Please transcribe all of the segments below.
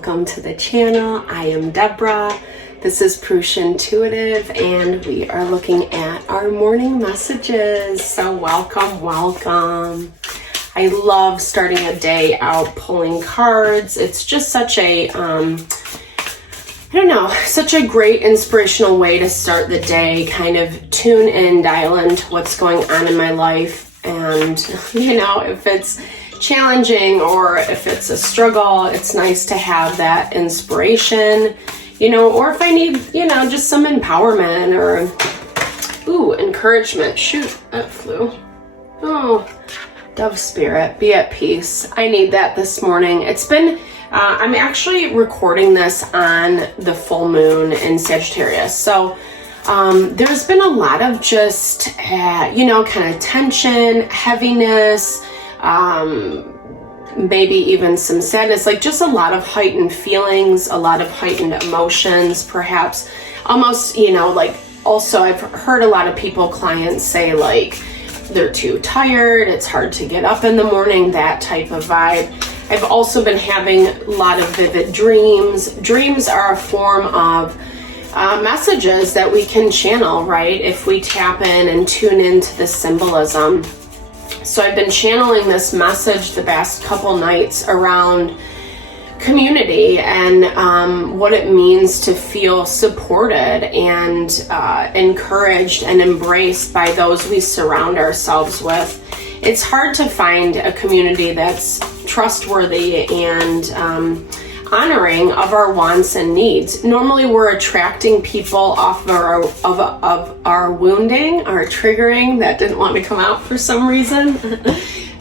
welcome to the channel. I am Deborah. This is Purusha Intuitive, and we are looking at our morning messages. So welcome. I love starting a day out pulling cards. It's just such a, such a great inspirational way to start the day, kind of tune in, dial into what's going on in my life. And, if it's challenging or if it's a struggle, it's nice to have that inspiration, or if I need, just some empowerment or, encouragement. Shoot, that flew. Oh, Dove Spirit, be at peace. I need that this morning. It's been, I'm actually recording this on the full moon in Sagittarius. So there's been a lot of just, kind of tension, heaviness, maybe even some sadness, like just a lot of heightened feelings, a lot of heightened emotions, perhaps almost, also I've heard a lot of clients say like they're too tired, it's hard to get up in the morning, that type of vibe. I've also been having a lot of vivid dreams. Dreams are a form of messages that we can channel, right? If we tap in and tune into the symbolism. So I've been channeling this message the past couple nights around community and what it means to feel supported and encouraged and embraced by those we surround ourselves with. It's hard to find a community that's trustworthy and honoring of our wants and needs. Normally we're attracting people off of our wounding, our triggering, that didn't want to come out for some reason.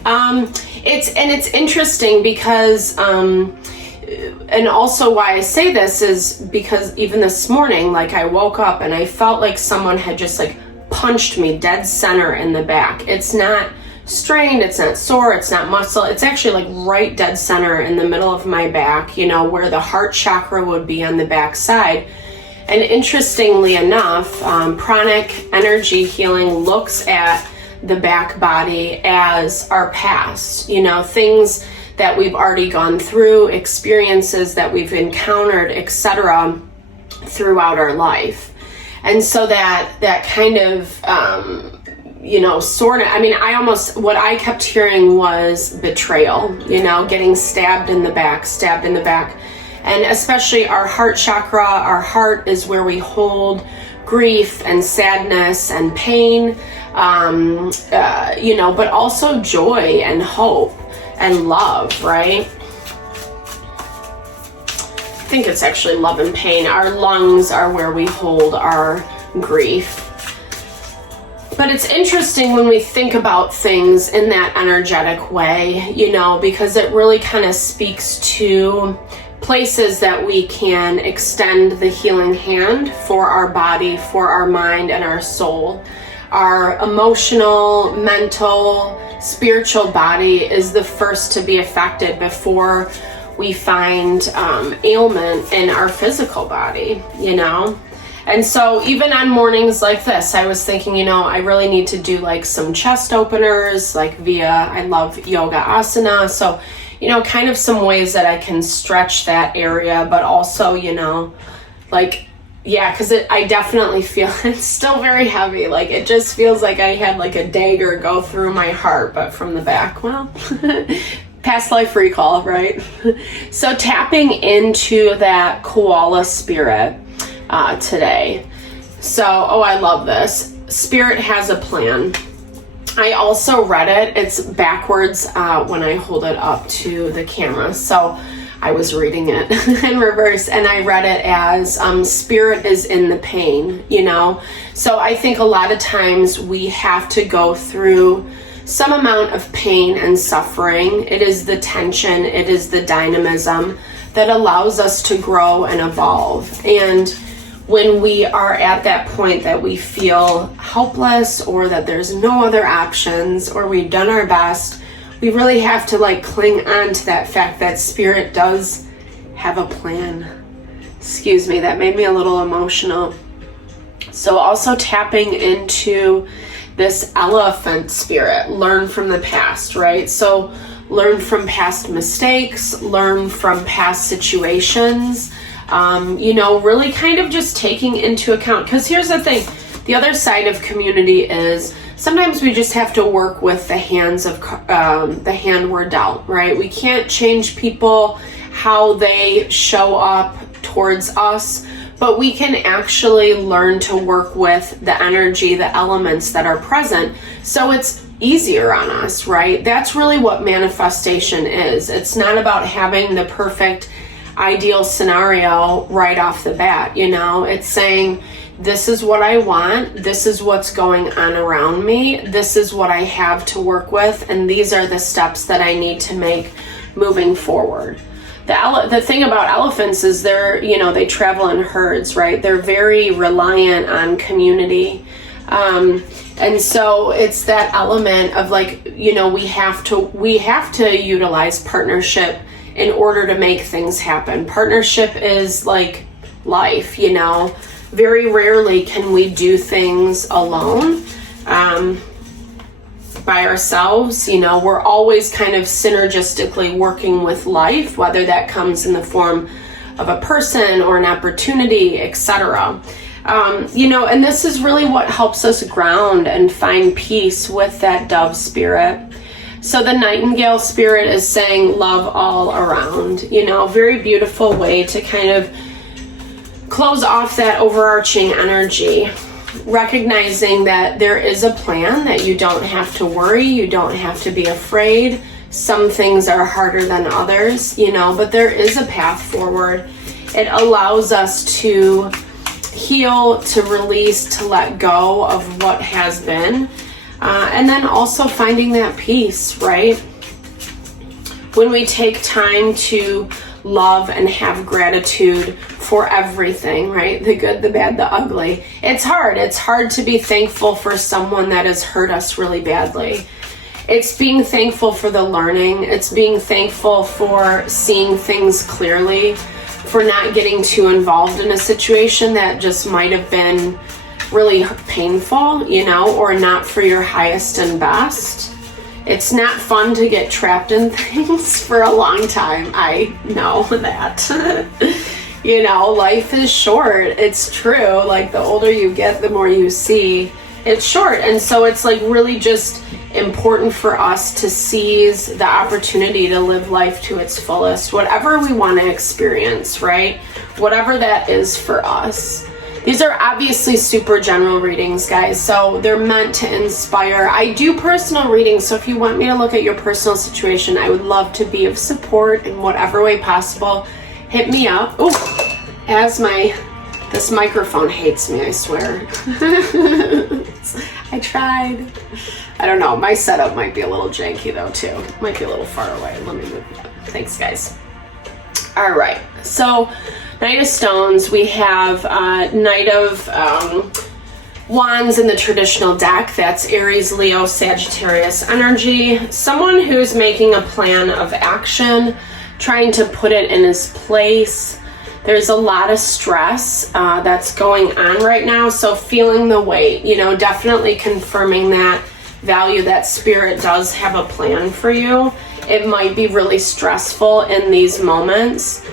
It's interesting because and also why I say this is because even this morning, like I woke up and I felt like someone had just like punched me dead center in the back. It's not strained, it's not sore, it's not muscle, it's actually like right dead center in the middle of my back, where the heart chakra would be on the back side. And interestingly enough, pranic energy healing looks at the back body as our past, things that we've already gone through, experiences that we've encountered, etc., throughout our life. And so that kind of what I kept hearing was betrayal, getting stabbed in the back. And especially our heart chakra, our heart is where we hold grief and sadness and pain, but also joy and hope and love, right? I think it's actually love and pain. Our lungs are where we hold our grief. But it's interesting when we think about things in that energetic way, because it really kind of speaks to places that we can extend the healing hand for our body, for our mind, and our soul. Our emotional, mental, spiritual body is the first to be affected before we find ailment in our physical body, And so even on mornings like this, I was thinking, I really need to do like some chest openers, I love yoga asana. So, kind of some ways that I can stretch that area, but also, because I definitely feel it's still very heavy. Like it just feels like I had like a dagger go through my heart, but from the back. Well, past life recall, right? So tapping into that koala spirit today. So, I love this. Spirit has a plan. I also read it. It's backwards when I hold it up to the camera. So I was reading it in reverse and I read it as spirit is in the pain, So I think a lot of times we have to go through some amount of pain and suffering. It is the tension, it is the dynamism that allows us to grow and evolve. And when we are at that point that we feel helpless or that there's no other options or we've done our best, we really have to cling on to that fact that spirit does have a plan. Excuse me, that made me a little emotional. So also tapping into this elephant spirit, learn from the past, right? So learn from past mistakes, learn from past situations, really kind of just taking into account. Because here's the thing, the other side of community is sometimes we just have to work with the hand we're dealt, right? We can't change people, how they show up towards us, but we can actually learn to work with the energy, the elements that are present, so it's easier on us, right? That's really what manifestation is. It's not about having the perfect ideal scenario right off the bat, It's saying, this is what I want, this is what's going on around me, this is what I have to work with, and these are the steps that I need to make moving forward. The thing about elephants is they travel in herds, right? They're very reliant on community. And so it's that element of we have to utilize partnership in order to make things happen. Partnership is like life, Very rarely can we do things alone. By ourselves, we're always kind of synergistically working with life, whether that comes in the form of a person or an opportunity, etc. And this is really what helps us ground and find peace with that dove spirit. So the nightingale spirit is saying love all around, very beautiful way to kind of close off that overarching energy. Recognizing that there is a plan, that you don't have to worry, you don't have to be afraid. Some things are harder than others, but there is a path forward. It allows us to heal, to release, to let go of what has been. And then also finding that peace, right? When we take time to love and have gratitude for everything, right? The good, the bad, the ugly. It's hard. It's hard to be thankful for someone that has hurt us really badly. It's being thankful for the learning. It's being thankful for seeing things clearly, for not getting too involved in a situation that just might have been really painful, or not for your highest and best. It's not fun to get trapped in things for a long time. I know that. Life is short. It's true. Like, the older you get, the more you see it's short. And so it's really just important for us to seize the opportunity to live life to its fullest, whatever we want to experience, right? Whatever that is for us. These are obviously super general readings, guys, so they're meant to inspire. I do personal readings, so if you want me to look at your personal situation, I would love to be of support in whatever way possible. Hit me up. Oh, this microphone hates me, I swear. I tried. I don't know, my setup might be a little janky though too. Might be a little far away. Let me move that. Thanks, guys. All right, so Knight of Stones, we have Knight of Wands in the traditional deck. That's Aries, Leo, Sagittarius energy. Someone who's making a plan of action, trying to put it in its place. There's a lot of stress that's going on right now, so feeling the weight, definitely confirming that value that spirit does have a plan for you. It might be really stressful in these moments,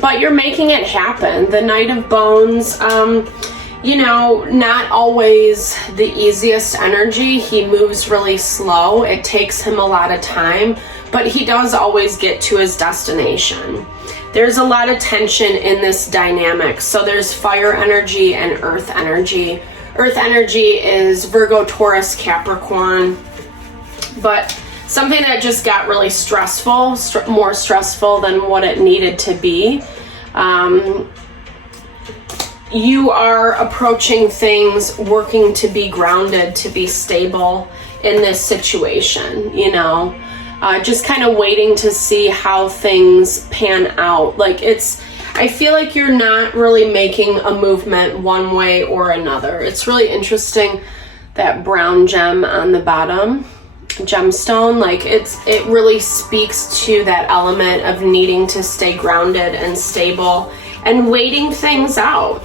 but you're making it happen. The Knight of Bones, not always the easiest energy. He moves really slow. It takes him a lot of time, but he does always get to his destination. There's a lot of tension in this dynamic. So there's fire energy and earth energy. Earth energy is Virgo, Taurus, Capricorn, but something that just got really stressful, more stressful than what it needed to be. You are approaching things, working to be grounded, to be stable in this situation, just kind of waiting to see how things pan out. I feel like you're not really making a movement one way or another. It's really interesting, that brown gem on the bottom, gemstone, it really speaks to that element of needing to stay grounded and stable and waiting things out,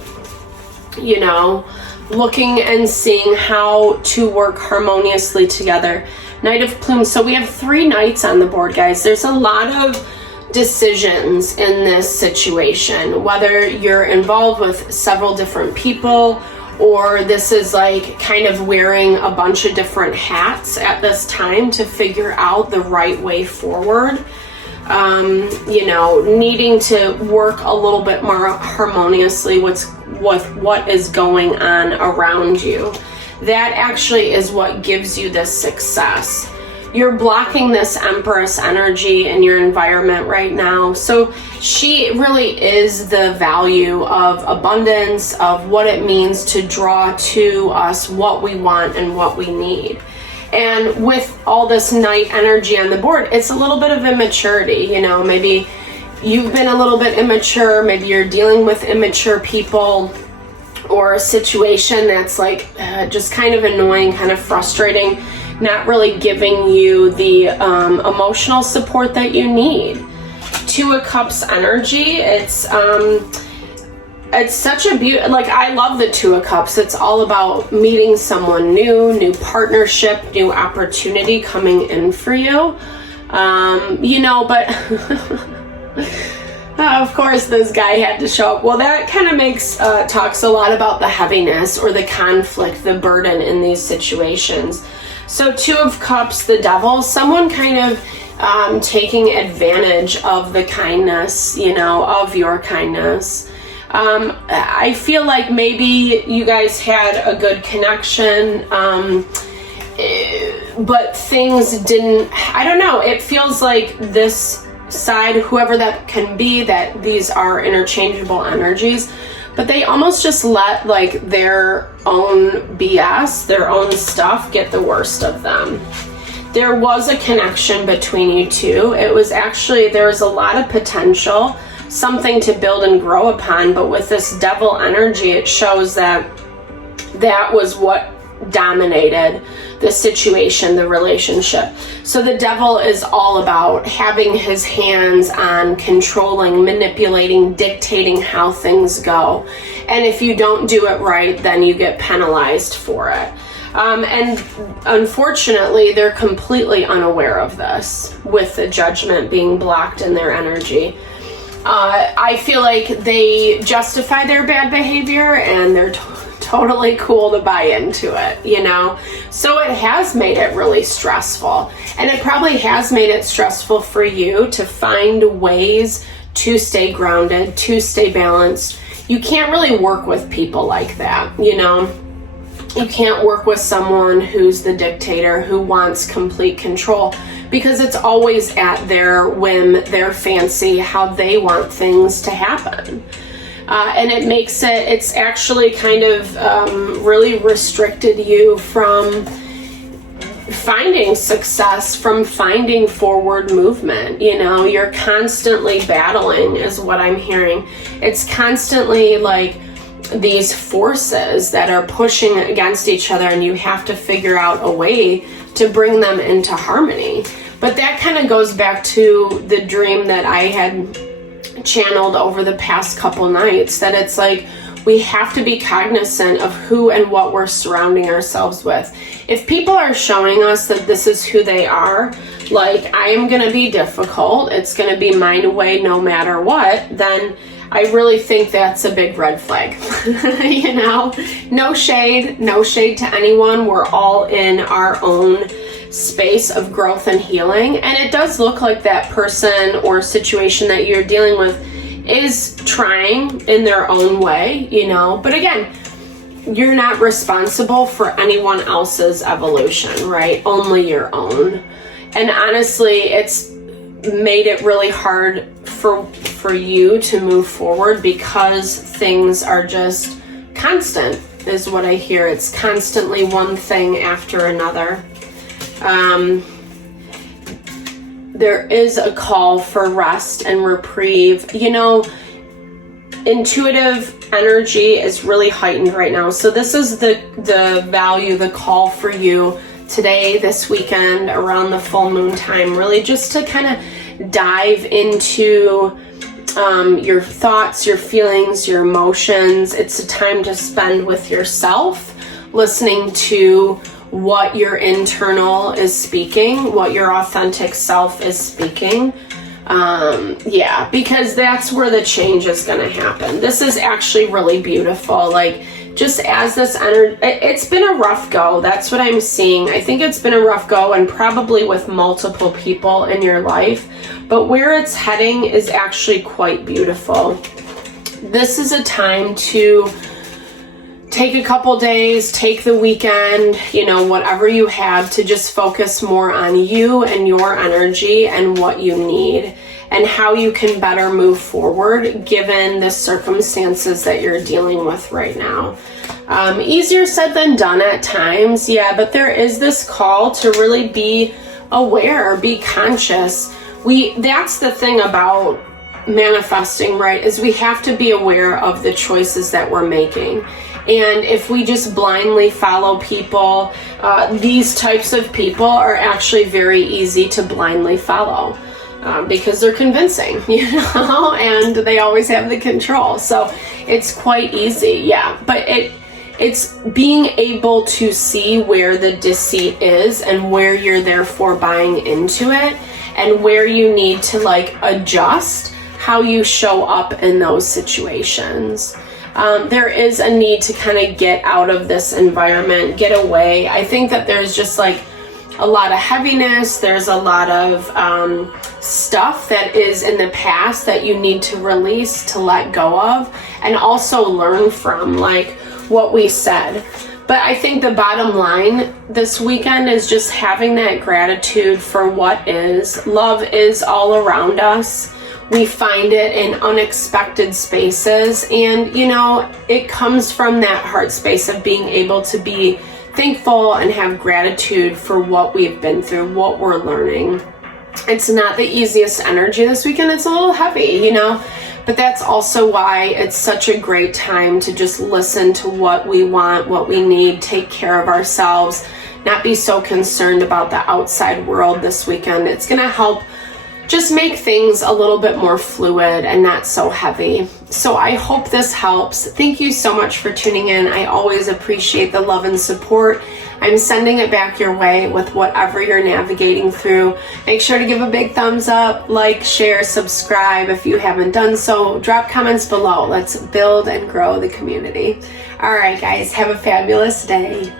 looking and seeing how to work harmoniously together. Knight of Plumes. So we have 3 knights on the board, guys. There's a lot of decisions in this situation, whether you're involved with several different people, or this is like kind of wearing a bunch of different hats at this time to figure out the right way forward. You know, needing to work a little bit more harmoniously with what is going on around you. That actually is what gives you this success. You're blocking this Empress energy in your environment right now. So she really is the value of abundance, of what it means to draw to us what we want and what we need. And with all this Knight energy on the board, it's a little bit of immaturity. You know, maybe you've been a little bit immature, maybe you're dealing with immature people, or a situation that's like just kind of annoying, kind of frustrating, not really giving you the emotional support that you need. 2 of Cups energy, it's such a beauty. Like, I love the 2 of Cups. It's all about meeting someone new partnership, new opportunity coming in for you. You know, but of course this guy had to show up. Well, that kind of talks a lot about the heaviness or the conflict, the burden in these situations. So 2 of Cups, the Devil, someone kind of taking advantage of the kindness, you know, of your kindness. I feel like maybe you guys had a good connection, but things didn't, I don't know, it feels like this side, whoever that can be, that these are interchangeable energies, but they almost just let like their own BS, their own stuff get the worst of them. There was a connection between you two. It was actually, there was a lot of potential, something to build and grow upon, but with this Devil energy, it shows that that was what dominated the situation, the relationship. So the Devil is all about having his hands on controlling, manipulating, dictating how things go. And if you don't do it right, then you get penalized for it. And unfortunately, they're completely unaware of this, with the Judgment being blocked in their energy. I feel like they justify their bad behavior, and they're totally cool to buy into it, you know? So it has made it really stressful. And it probably has made it stressful for you to find ways to stay grounded, to stay balanced. You can't really work with people like that, you know? You can't work with someone who's the dictator, who wants complete control, because it's always at their whim, their fancy, how they want things to happen. And it makes it's actually kind of really restricted you from finding success, from finding forward movement. You know, you're constantly battling is what I'm hearing. It's constantly like these forces that are pushing against each other, and you have to figure out a way to bring them into harmony. But that kind of goes back to the dream that I had channeled over the past couple nights, that it's like we have to be cognizant of who and what we're surrounding ourselves with. If people are showing us that this is who they are, like, I am going to be difficult, it's going to be my way no matter what, then I really think that's a big red flag. You know, no shade to anyone. We're all in our own space of growth and healing, and it does look like that person or situation that you're dealing with is trying in their own way, you know, but again, you're not responsible for anyone else's evolution, right? Only your own. And honestly, it's made it really hard for you to move forward, because things are just constant, is what I hear. It's constantly one thing after another. There is a call for rest and reprieve. You know, intuitive energy is really heightened right now. So this is the value, the call for you today, this weekend, around the full moon time, really just to kind of dive into your thoughts, your feelings, your emotions. It's a time to spend with yourself, listening to what your internal is speaking, what your authentic self is speaking. Yeah, because that's where the change is going to happen. This is actually really beautiful. Like, just as this energy, it's been a rough go. That's what I'm seeing. I think it's been a rough go, and probably with multiple people in your life. But where it's heading is actually quite beautiful. This is a time to take a couple days, take the weekend, you know, whatever you have, to just focus more on you and your energy and what you need and how you can better move forward given the circumstances that you're dealing with right now. Easier said than done at times, yeah, but there is this call to really be aware, be conscious. That's the thing about manifesting, right, is we have to be aware of the choices that we're making. And if we just blindly follow people, these types of people are actually very easy to blindly follow because they're convincing, you know, and they always have the control. So it's quite easy, yeah. But it's being able to see where the deceit is and where you're therefore buying into it and where you need to like adjust how you show up in those situations. There is a need to kind of get out of this environment, get away. I think that there's just like a lot of heaviness. There's a lot of stuff that is in the past that you need to release, to let go of, and also learn from, like what we said. But I think the bottom line this weekend is just having that gratitude for what is. Love is all around us. We find it in unexpected spaces, and you know, it comes from that heart space of being able to be thankful and have gratitude for what we've been through, what we're learning. It's not the easiest energy this weekend. It's a little heavy, you know, but that's also why it's such a great time to just listen to what we want, what we need, take care of ourselves, not be so concerned about the outside world this weekend. It's going to help just make things a little bit more fluid and not so heavy. So I hope this helps. Thank you so much for tuning in. I always appreciate the love and support. I'm sending it back your way with whatever you're navigating through. Make sure to give a big thumbs up, like, share, subscribe if you haven't done so. Drop comments below. Let's build and grow the community. All right, guys, have a fabulous day.